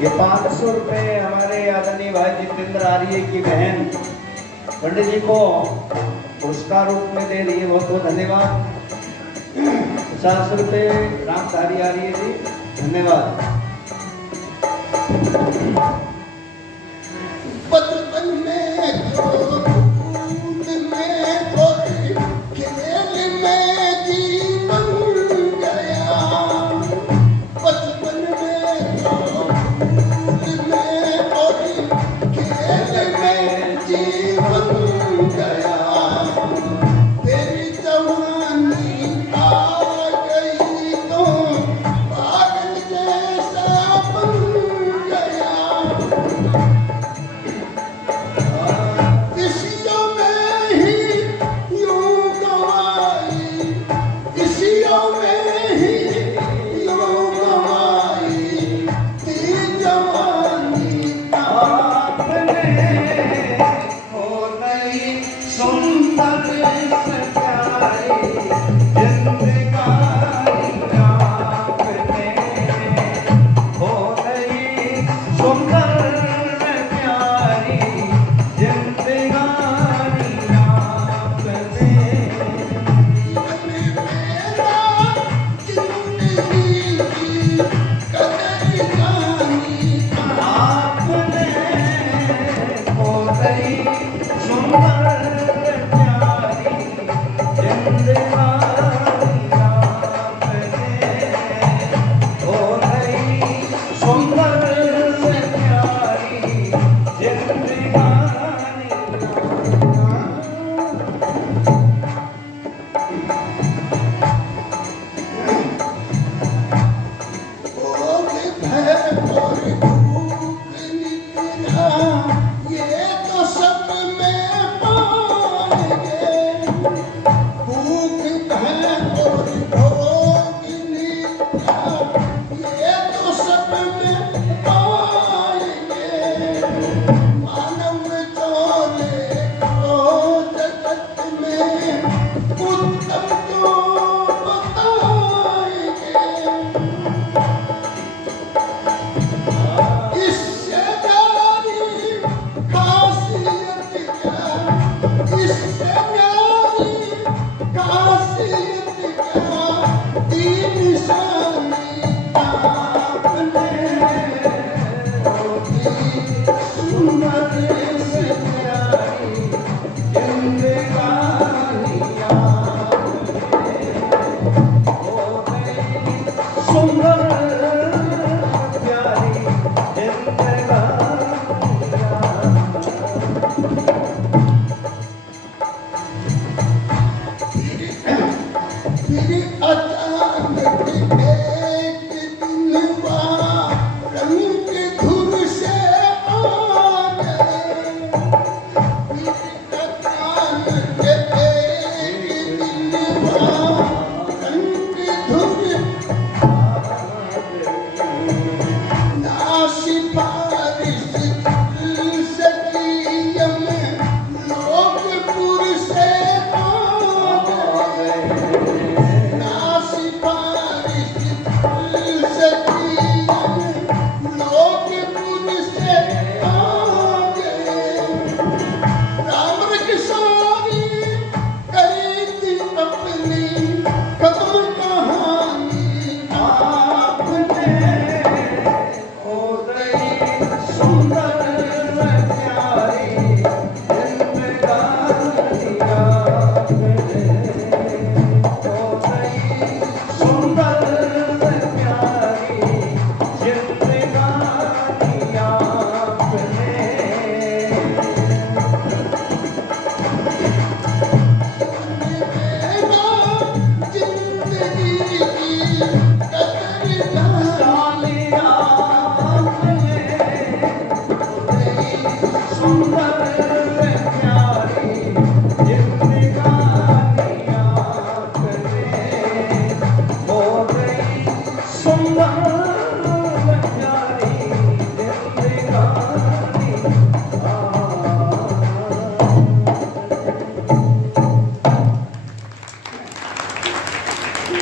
ये 500 रुपए हमारे आदरणीय भाई जितेंद्र आर्य की बहन पंडित जी को पुरस्कार रूप में दे रही है, बहुत बहुत धन्यवाद। 50 रुपए रामधारी आर्य जी, धन्यवाद। बचपन में दूध में कोई खेल में जीवन गया, बचपन में दूध में कोई खेल में जीवन गया, तेरी जवानी आ गई तो पागल जैसा बन गया। इसियों में ही यूं गवाई, इसियों में ही यूं गवाई, तेरी जवानी आपने हो नई सुंदर से प्यारी जिंदगानी, आपने हो नई सुंदर से प्यारी जिंदगानी, आपने मेरा जिंदगी की कदर जानी, आपने हो गई सुंदर प्यारी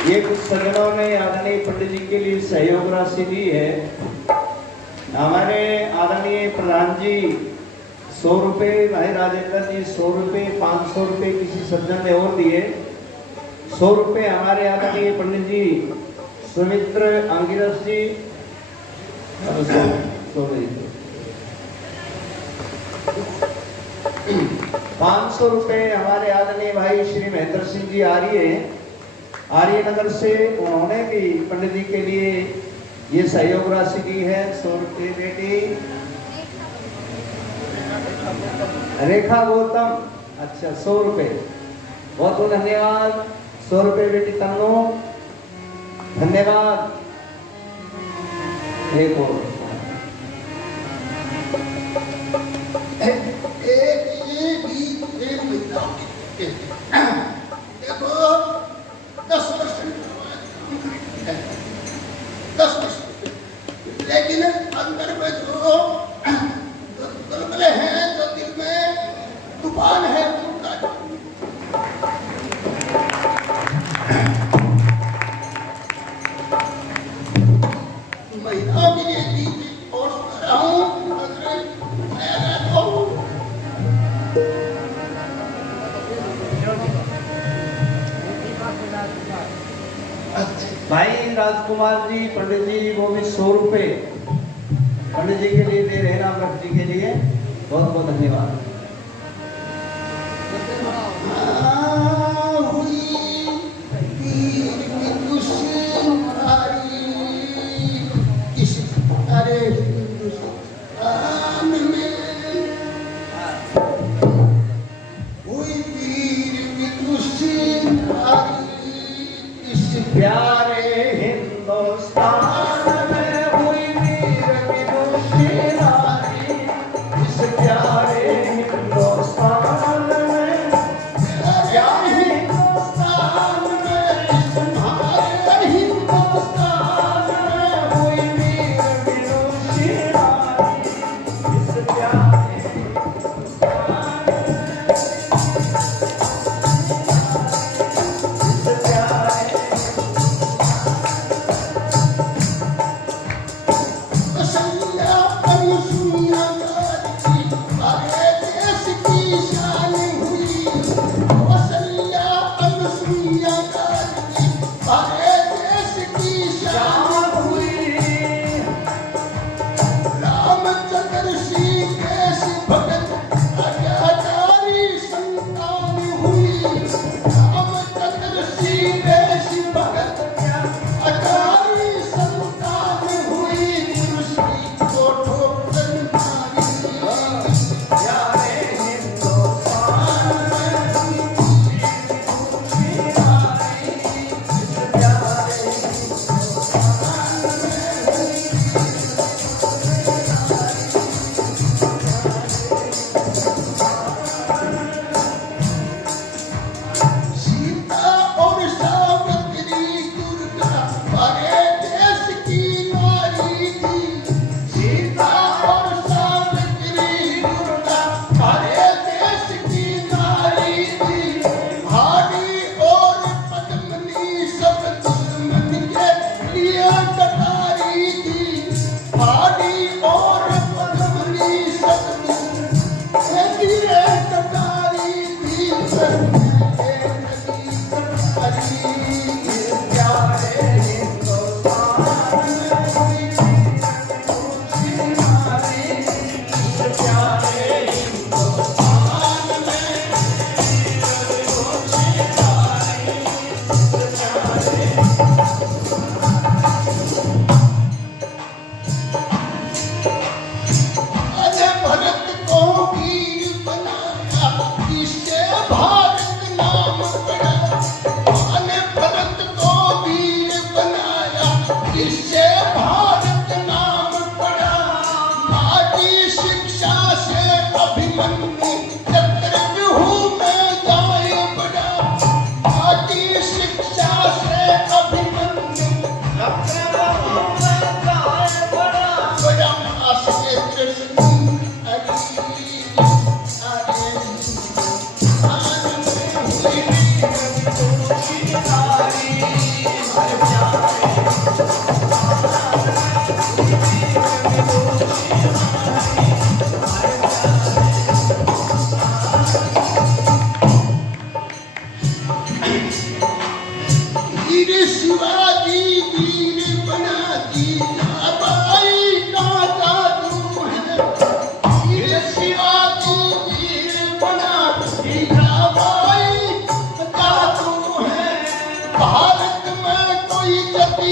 ये कुछ सज्जनों ने आदरणीय पंडित जी के लिए सहयोग राशि दी है। हमारे आदरणीय प्रधान जी 100 रुपए, भाई राजेंद्र जी 100 रुपए, 500 रुपए किसी सज्जन ने और दिए। 100 रुपए हमारे आदरणीय पंडित जी सुमित्र अंगिरस जी 500 रुपए हमारे आदरणीय भाई श्री महेंद्र सिंह जी आर्य नगर से, उन्होंने भी पंडित जी के लिए ये सहयोग राशि दी है। 100 रुपए बेटी रेखा गौतम, अच्छा 100 रुपए, बहुत बहुत धन्यवाद। 100 रुपए बेटी तन्नू, धन्यवाद। एक और देखो 10%, लेकिन अंदर में जो गलगले हैं, जो दिल में तूफान है, उनका महिलाओं के लिए भी और सुना रहा हूँ। भाई राजकुमार जी पंडित जी वो भी 100 रुपए पंडित जी के लिए दे रहे हैं, रामरख जी के लिए, बहुत बहुत धन्यवाद। प्यारे हिंदुस्तान में हुई वीर की दुश्मनी, इस प्यारे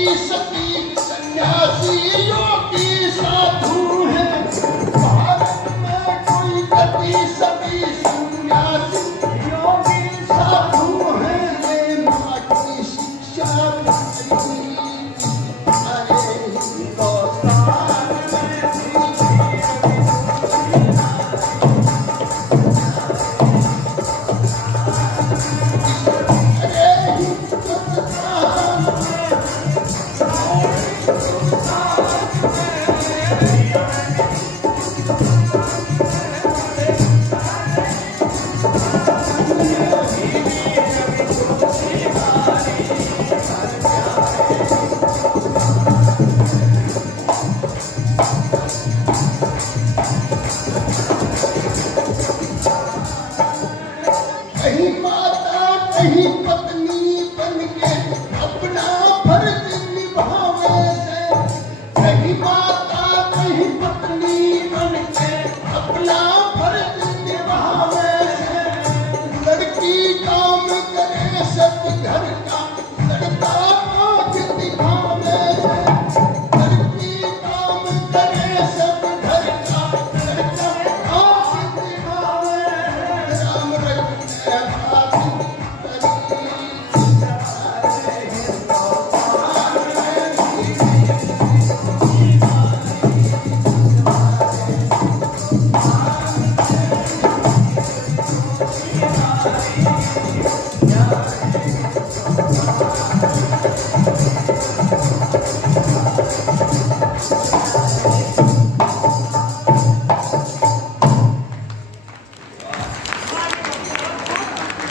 सती सन्यासी योगी साधु है भारत में कोई गति सती सन्यासी योगी साधु है ये माँ की शिक्षा अरे हिंदुस्तान कहीं माता कहीं पत्नी बन के अपना फर्ज निभावे से कहीं माता कहीं पत्नी बन के अपना फर्ज निभावे से लड़की काम करे सब घर का लड़का आँख दिखावे से लड़की काम करे सब घर का लड़का आँख दिखावे राम रखने भाभी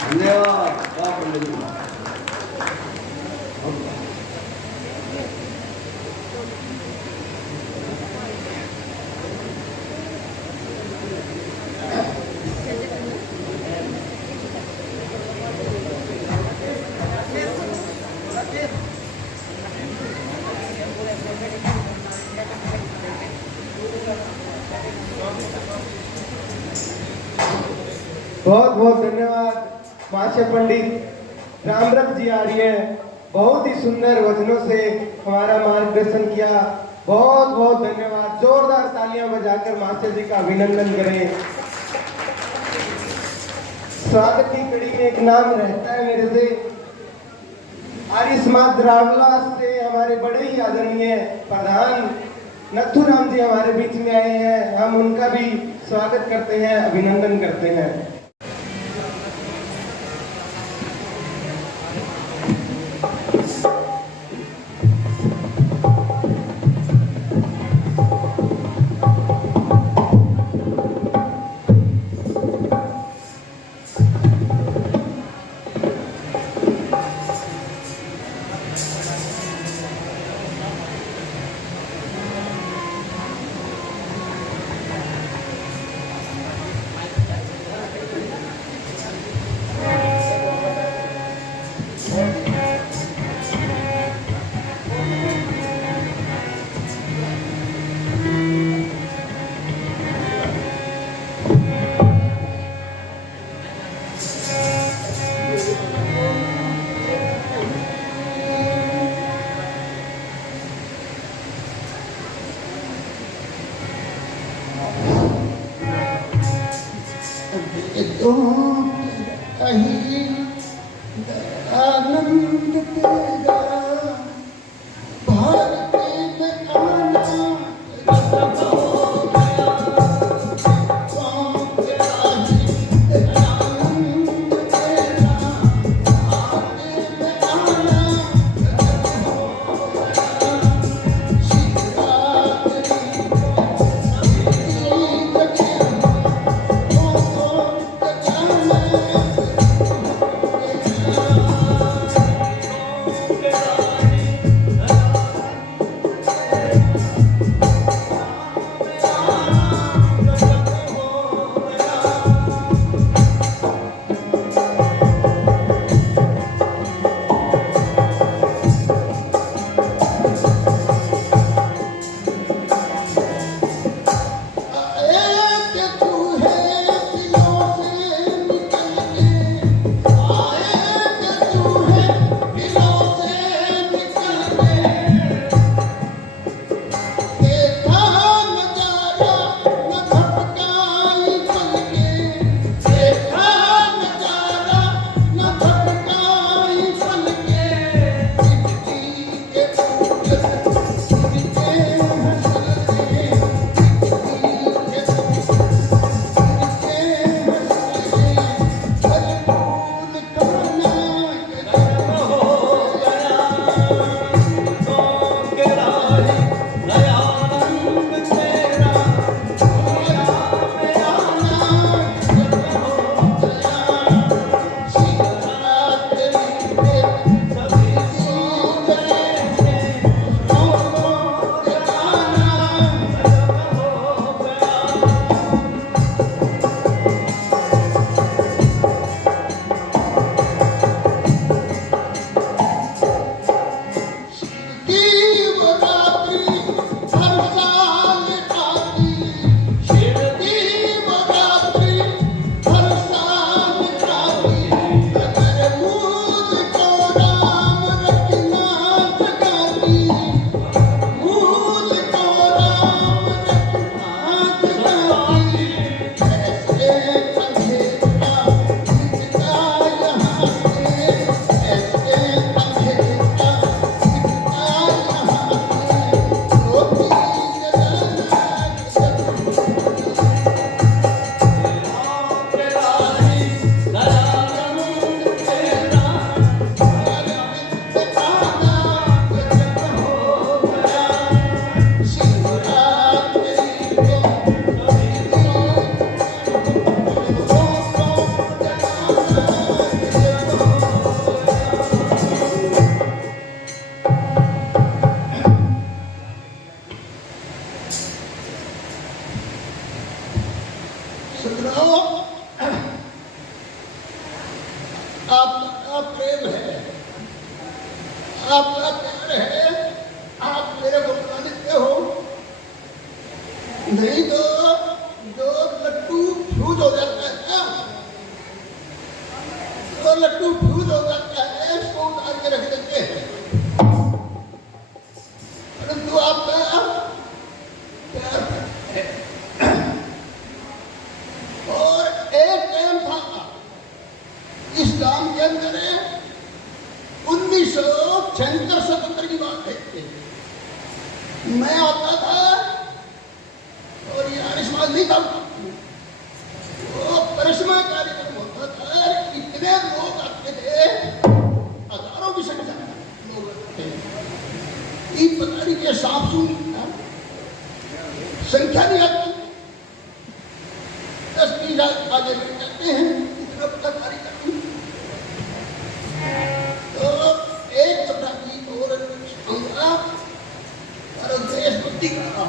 धन्यवाद। वाह पंडित जी। बहुत बहुत धन्यवाद माशे पंडित रामरथ जी आर्य, बहुत ही सुंदर वचनों से हमारा मार्गदर्शन किया। बहुत बहुत धन्यवाद। जोरदार तालियां बजाकर मास्टर जी का अभिनंदन करें। स्वागत की कड़ी में एक नाम रहता है मेरे से, आर्य समाज द्रावला से हमारे बड़े ही आदरणीय प्रधान नथुराम जी हमारे बीच में आए हैं। हम उनका भी स्वागत करते हैं, अभिनंदन करते हैं। तो कहीं आनंद तेरा भारत में आना आपका प्रेम है, आपका प्यार है, आप मेरे को मानते हो। नहीं तो जो लट्टू फ्यूज हो जाता है ना, तो लट्टू फ्यूज हो जाता है, उसको उतार के रख देते हैं। परंतु आपका प्यार है। और एक टाइम था इस गांव के अंदर 1976-77 की बात है, मैं आता था और ये आर्य समाज नहीं था, वो परिश्रम कार्यक्रम होता था। इतने लोग आते थे, हजारों की संख्या लोग आते थे। ईद पतारी के सांप संख्या नहीं आती, 10-20 आगे बढ़ जाते हैं, इतना बड़ा कार्यक्रम। तो एक छोटा गीत और सुनाऊंगा, और देशभक्ति का।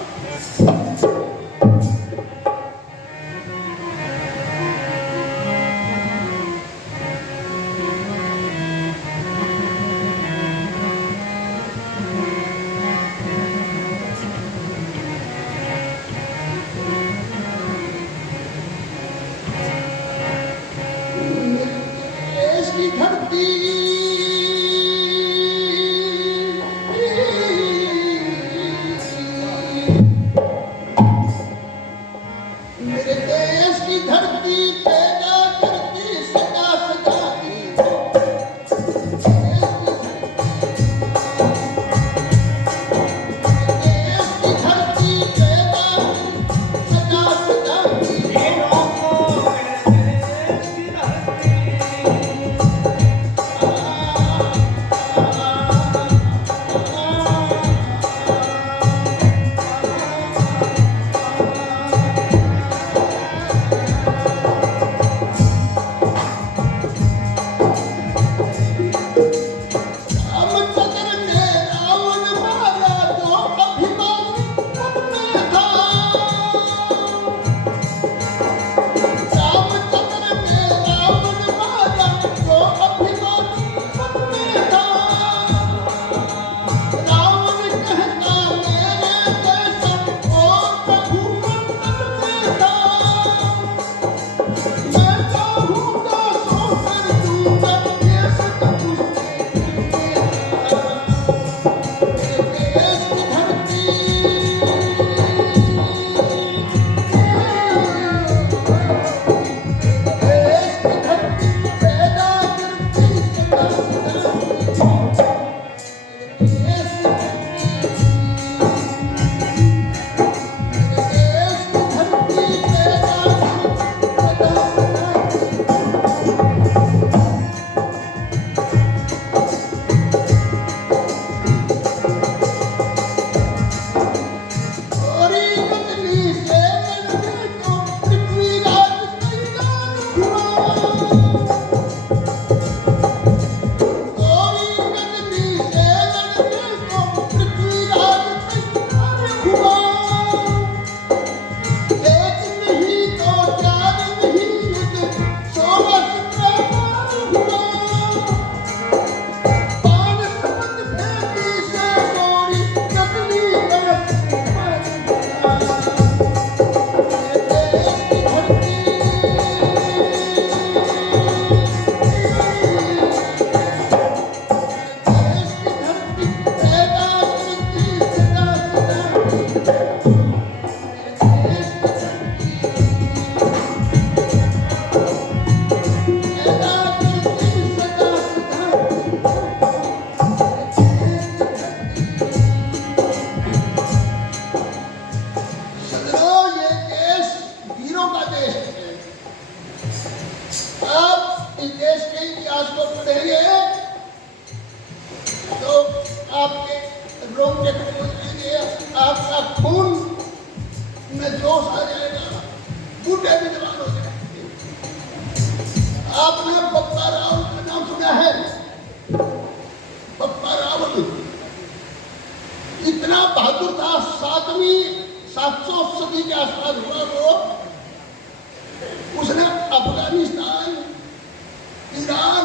ईरान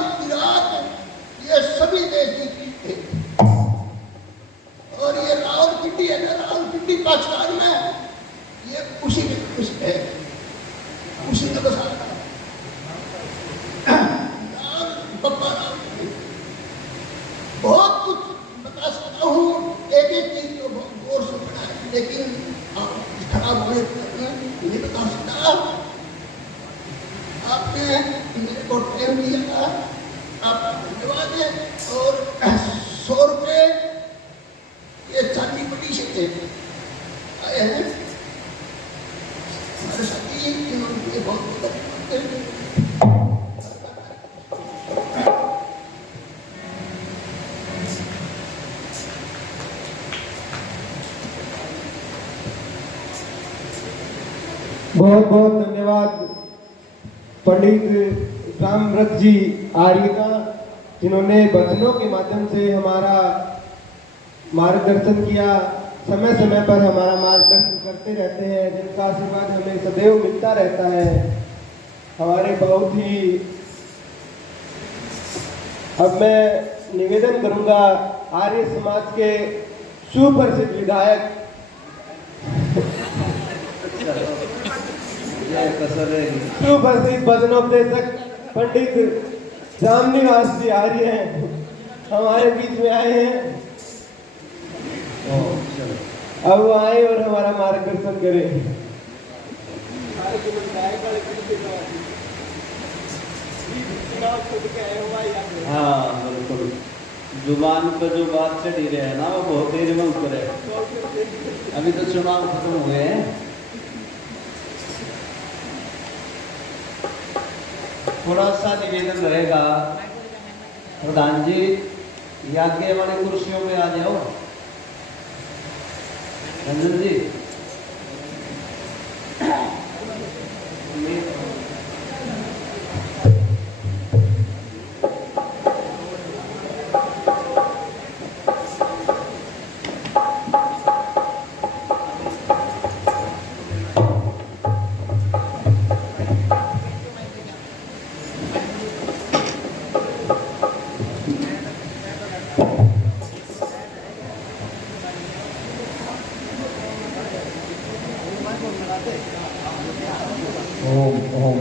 ये सभी देश की थे। और ये रावलपिंडी है ना, रावलपिंडी पाकिस्तान में, ये उसी में खुश है, उसी ने बसाया बप्पा राव। बहुत कुछ बता सकता हूँ, एक एक चीज को बहुत गौर से पढ़ा है, लेकिन खराब होने नहीं बता सकता। आपने मेरे को टाइम दिया, आपका धन्यवाद है। और 100 रुपये ये चांदी पट्टी से आए हैं हमारे साथी, इन्होंने बहुत बहुत बहुत धन्यवाद पंडित रामव्रत जी आर्य का, जिन्होंने भजनों के माध्यम से हमारा मार्गदर्शन किया, समय समय पर हमारा मार्गदर्शन करते रहते हैं, जिनका आशीर्वाद हमें सदैव मिलता रहता है। हमारे बहुत ही, अब मैं निवेदन करूंगा आर्य समाज के सुप्रसिद्ध विधायक सुप्रसिद्ध भजनोपदेशक पंडित रामनिवास जी आर्य हैं, हमारे बीच में आए हैं। अब वो आए और हमारा मार्गदर्शन करें। हाँ बिल्कुल, जुबान पर जो बात चढ़ी रहे है ना, वो बहुत देर में ऊपर है। अभी तो चुनाव खत्म हुए हैं। थोड़ा सा निवेदन रहेगा, प्रधान जी ये आगे वाली कुर्सियों में आ जाओ। रंजन जी ओम ओम।